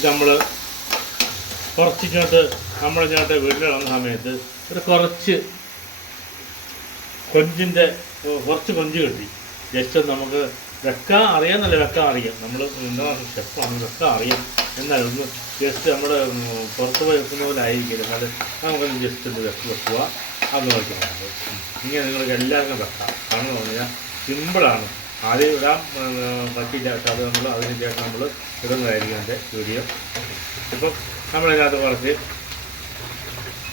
ഇത് നമ്മൾ കുറച്ചിങ്ങോട്ട് നമ്മളിങ്ങോട്ട് വീട്ടിൽ വന്ന സമയത്ത് ഒരു കുറച്ച് കുറച്ച് കൊഞ്ച് കിട്ടി. ജസ്റ്റ് നമുക്ക് വെക്കാൻ അറിയാമെന്നല്ല, വെക്കാൻ അറിയാം. നമ്മൾ എന്താ ഷെഫാണ്, വെക്കാൻ അറിയാം. എന്നാലും ഒന്ന് ജസ്റ്റ് നമ്മുടെ പുറത്ത് പോയി വെക്കുന്ന പോലെ ആയിരിക്കില്ല. എന്നാലും നമുക്കൊന്ന് ജസ്റ്റ് ഒന്ന് വെക്കുക. അത് നോക്കണം. ഇങ്ങനെ നിങ്ങൾക്ക് എല്ലാവർക്കും വെക്കാം. കാരണം പറഞ്ഞാൽ സിമ്പിളാണ്. ആദ്യം ഇടാൻ പറ്റില്ല, പക്ഷെ അത് നമ്മൾ അതിന് ശേഷം നമ്മൾ ഇടുന്നതായിരിക്കും എൻ്റെ വീഡിയോ. ഇപ്പം നമ്മളിതിനകത്ത് കുറച്ച്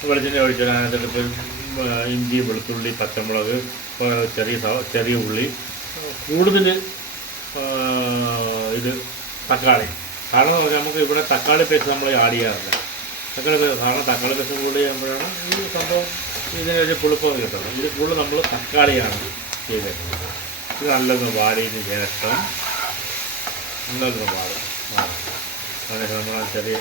വെളിച്ചെണ്ണ ഒഴിച്ചാൽ അതിനകത്ത് ഇപ്പോൾ ഇഞ്ചി, വെളുത്തുള്ളി, പച്ചമുളക്, ചെറിയ ഉള്ളി, കൂടുതൽ ഇത് തക്കാളി. കാരണം നമുക്ക് ഇവിടെ തക്കാളി പേസ്റ്റ് നമ്മൾ ആഡ് ചെയ്യാറില്ല. കാരണം തക്കാളി പേസ്റ്റ് കൂടുതൽ ചെയ്യുമ്പോഴാണ് ഈ സംഭവം ഇതിനൊരു പുളിപ്പൊക്കെ കിട്ടുന്നത്. ഇത് കൂടുതൽ നമ്മൾ തക്കാളിയാണ് ചെയ്തേക്കുന്നത്. ഇത് നല്ലൊന്ന് വാടിയതിന് ശേഷം നല്ലൊന്ന് വാടും. നമ്മൾ ചെറിയ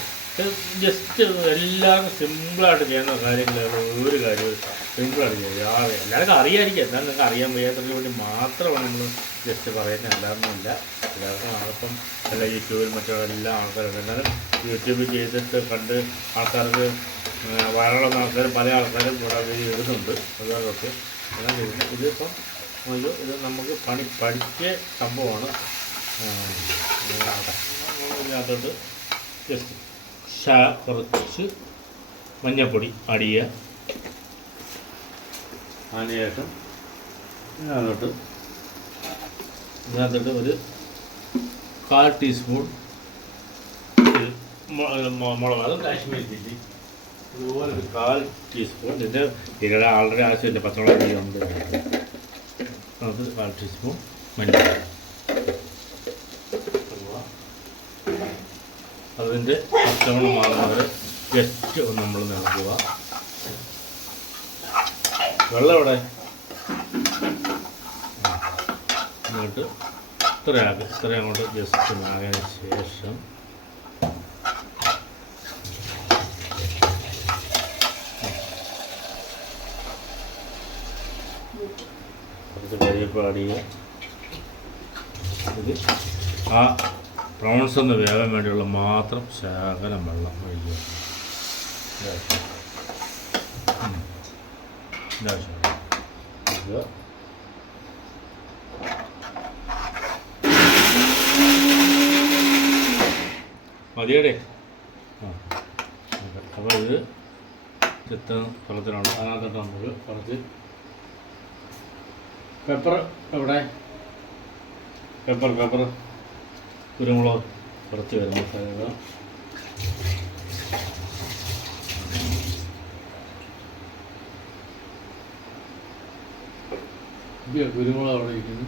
ജസ്റ്റ് എല്ലാവർക്കും സിമ്പിളായിട്ട് ചെയ്യുന്ന കാര്യങ്ങളുള്ള ഒരു കാര്യവും സിമ്പിളായിട്ട് ചെയ്യുക. എല്ലാവർക്കും അറിയാമായിരിക്കും. എന്നാലും നിങ്ങൾക്ക് അറിയാൻ വയ്യാത്തതിന് വേണ്ടി മാത്രമാണ് നമ്മൾ ജസ്റ്റ് പറയുന്നത്. എല്ലാവർക്കുമില്ല. എല്ലാവർക്കും ആർക്കും എല്ലാ യൂട്യൂബിൽ മറ്റുള്ള എല്ലാ ആൾക്കാരും എന്നാലും യൂട്യൂബിൽ ചെയ്തിട്ട് കണ്ട് ആൾക്കാർക്ക് വയറുള്ള ആൾക്കാരും പല ആൾക്കാരും ഇവിടെ ഇടുന്നുണ്ട്. അതുകൊണ്ടൊക്കെ അങ്ങനെ ചെയ്യുന്നത്. ഇതിപ്പം ഇത് നമുക്ക് പഠിച്ച സംഭവമാണ്. ഇതിനകത്തോട്ട് ജസ്റ്റ് കുറച്ച് മഞ്ഞൾപ്പൊടി ആഡ് ചെയ്യുക. അതിനുശേഷം ഇതിനകത്തോട്ട് ഒരു 1/4 ടീസ്പൂൺ മുളക്, അത് കാശ്മീരി ചില്ലി. അതുപോലെ ഒരു 1/4 ടീസ്പൂൺ. ഇതിൻ്റെ ആൾറെഡി ആവശ്യമില്ല, പച്ചമുളക് ഉണ്ട്. അത് 1/4 ടീസ്പൂൺ മഞ്ഞൾപ്പൊടി. അതിൻ്റെ പച്ചമണം മാറുന്നവരെ ജസ്റ്റ് ഒന്ന് നമ്മൾ നിറക്കുക. വെള്ളം ഇവിടെ എന്നിട്ട് ഇത്രയും അങ്ങോട്ട് ജസ്റ്റ് ആയതിനു ശേഷം കുറച്ച് കരിവേപ്പ് ആഡ് ചെയ്യുക. ഇത് ആ പ്രോൺസ് ഒന്ന് വേകാൻ വേണ്ടിയുള്ള മാത്രം ശകലം വെള്ളം ഒഴിക്കുക. മതിയടെ. അപ്പോൾ ഇത് ചെത്ത വെള്ളത്തിലാണ്. അതിനകത്തോട്ട് നമുക്ക് കുറച്ച് പെപ്പർ കുരുമുളക് കുറച്ച് വരുന്ന മസാല. കുരുമുളക് അവിടെ ഇരിക്കുന്നു.